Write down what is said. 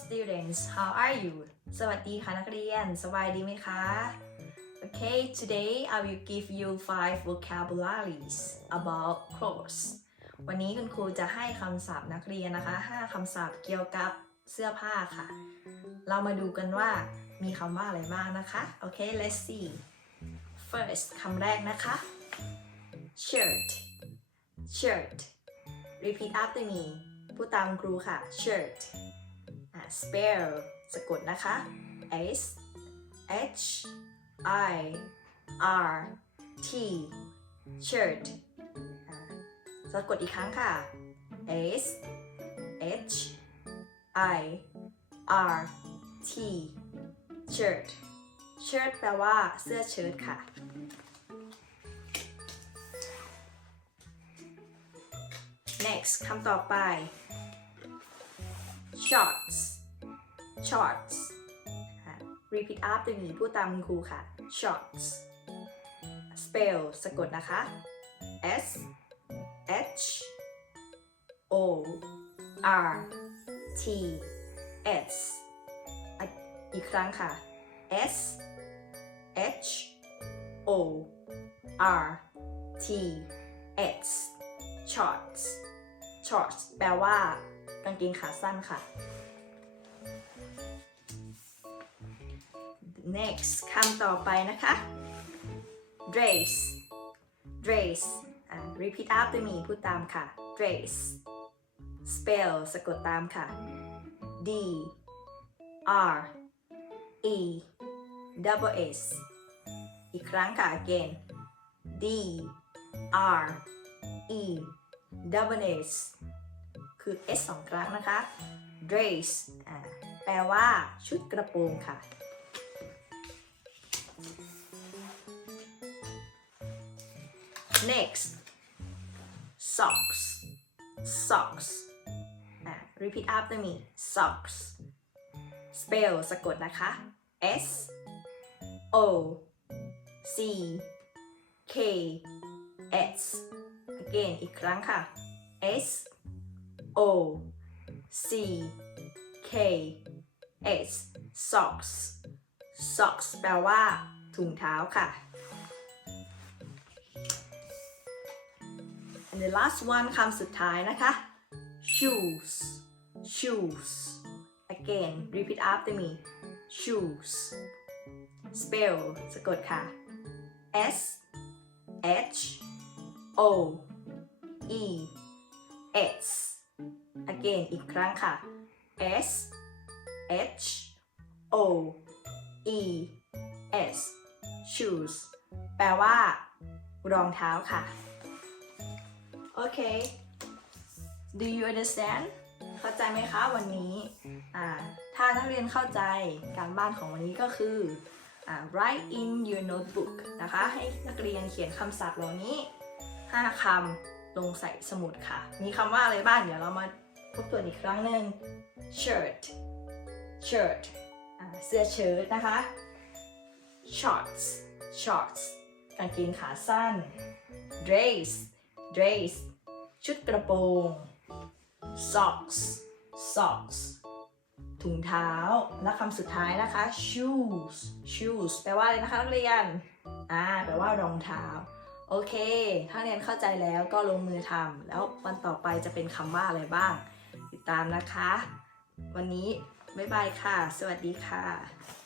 students how are you สวัสดีค่ะนักเรียน สบายดีไหมคะ Okay today I will give you five vocabularies about clothes วันนี้คุณครูจะให้คำศัพท์นักเรียนนะคะ 5คำศัพท์เกี่ยวกับเสื้อผ้าค่ะ เรามาดูกันว่ามีคำว่าอะไรบ้างนะคะ โอเค let's see first คำแรกนะคะ shirt shirt repeat after me พูดตามครูค่ะ shirt spell สะกดนะคะ s h i r t shirt สะกดอีกครั้งค่ะ s h i r t shirt shirt แปลว่าเสื้อเชิ้ตค่ะ next คำต่อไป shorts shorts repeat after me พูดตามคุณครูค่ะ shorts spell สะกดนะคะ s h o r t s อีกครั้งค่ะ s h o r t s shorts shorts แปลว่ากางเกงขาสั้นค่ะ next คำต่อไปนะคะ dress dress repeat after me พูดตามค่ะ dress spell สะกดตามค่ะ D R E double S อีกครั้งค่ะ again D R E double S คือ S สองครั้งนะคะ dress แปลว่าชุดกระโปรงค่ะ next socks socks อ่ repeat after me socks spell สะกดนะคะ S O C K S again อีกครั้งค่ะ S O C K S socks socks แปลว่าถุงเท้าค่ะ and the last one คำสุดท้ายนะคะ shoes shoes again repeat after me shoes spell สะกดค่ะ S H O E S again อีกครั้งค่ะ S H O E S shoes แปลว่า รองเท้าค่ะ โอเค do you understand เข้าใจไหมคะวันนี้อ่าถ้านักเรียนเข้าใจการบ้านของวันนี้ก็คืออ่า write in your notebook นะคะ ให้นักเรียนเขียนคำศัพท์เหล่านี้ 5คำลงใส่สมุดค่ะ มีคำว่าอะไรบ้างเดี๋ยวเรามาทบทวนอีกครั้งหนึ่ง shirt shirt เสื้อเชิ้ตนะคะ shorts shorts กางเกงขาสั้น dress dress ชุดกระโปรง socks socks ถุงเท้า และคำสุดท้ายนะคะ shoes shoes แปลว่าอะไรนะคะนักเรียน อ่า แปลว่ารองเท้า โอเค ถ้าเรียนเข้าใจแล้วก็ลงมือทำ แล้ววันต่อไปจะเป็นคำว่าอะไรบ้าง ติดตามนะคะ วันนี้ บ๊ายบายค่ะ สวัสดีค่ะ